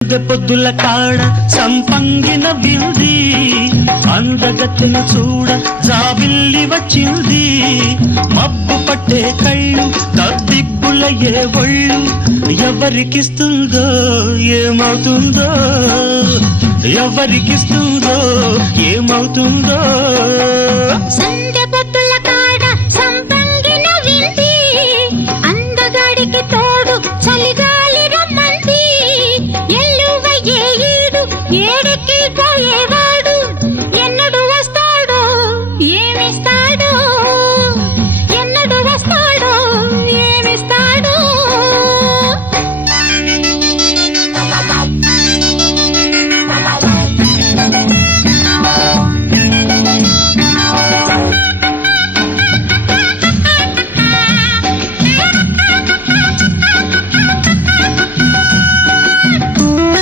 పొద్దుల కాడ సంపంగిన వింది అందగత్తెను చూడ జాబిల్లి వచ్చింది మబ్బు పట్టే కళ్ళు తద్దిబ్బుల ఏ ఒళ్ళు ఎవరికిస్తుందో ఏమవుతుందో ఎవరికిస్తుందో ఏమవుతుందో